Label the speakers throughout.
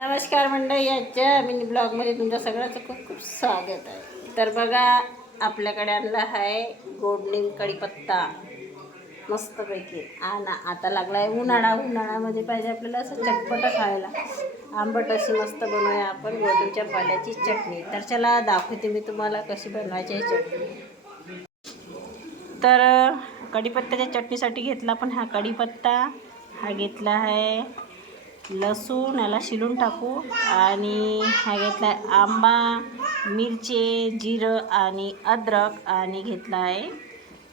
Speaker 1: नमस्कार मंडळी आजच्या मिनी ब्लॉगमध्ये तुमच्या सगळ्याचं खूप खूप स्वागत आहे. तर बघा आपल्याकडे आणला आहे गोडलिंग कढीपत्ता. मस्तपैकी. आणि आता लागला आहे उन्हाळा. उन्हाळ्यामध्ये पाहिजे आपल्याला असं चटपट खायला. आंबट अशी मस्त बनवूया आपण गोडलिंगच्या पाल्याची चटणी. तर चला दाखवते मी तुम्हाला कशी बनवायची आहे चटणी. तर कढीपत्त्याच्या चटणीसाठी घेतला पण हा कढीपत्ता. हा घेतला आहे लसूण याला शिलून टाकू. आणि हा घेतला आहे आंबा मिरचे जिरं आणि अद्रक. आणि घेतला आहे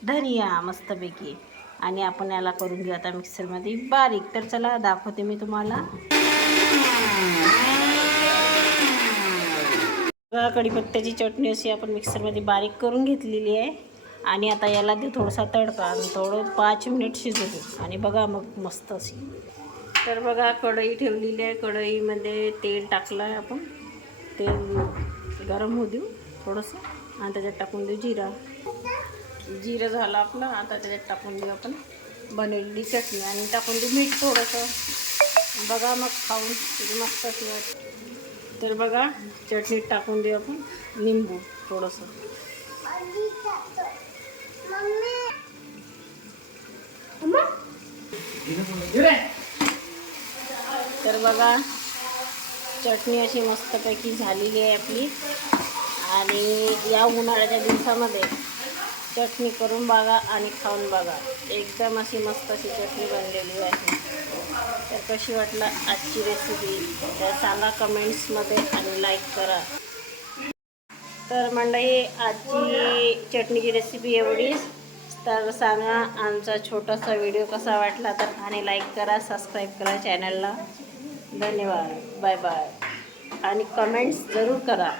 Speaker 1: धनिया मस्तपैकी. आणि आपण याला करून घेऊ आता मिक्सरमध्ये बारीक. तर चला दाखवते मी तुम्हाला. कढीपत्त्याची चटणी अशी आपण मिक्सरमध्ये बारीक करून घेतलेली आहे. आणि आता याला देऊ थोडासा तडका. आणि थोडं पाच मिनिट शिजवू. आणि बघा मग मस्त अशी. तर बघा कढई ठेवलेली आहे. कढईमध्ये तेल टाकलं आहे आपण. तेल गरम होऊ देऊ थोडंसं. आणि त्याच्यात टाकून देऊ जिरा. जिरं झालं आपलं. आता त्याच्यात टाकून देऊ आपण बनवलेली चटणी. आणि टाकून देऊ मीठ थोडंसं. बघा मग खाऊन. किती मस्त अशी वाटते तर बघा चटणीत टाकून देऊ आपण लिंबू थोडंसं. तर बघा चटणी अशी मस्तपैकी झालेली आहे आपली. आणि या उन्हाळ्याच्या दिवसामध्ये चटणी करून बघा आणि खाऊन बघा. एकदम अशी मस्त अशी चटणी बनलेली आहे. तर कशी वाटलं आजची रेसिपी तर सांगा कमेंट्समध्ये आणि लाईक करा. तर मंडळी आजची चटणीची रेसिपी एवढीच तर सांगा आमचा छोटासा व्हिडिओ कसा वाटला तर आणि लाईक करा सबस्क्राईब करा चॅनलला धन्यवाद. Bye bye. आणि कमेंट्स जरूर करा.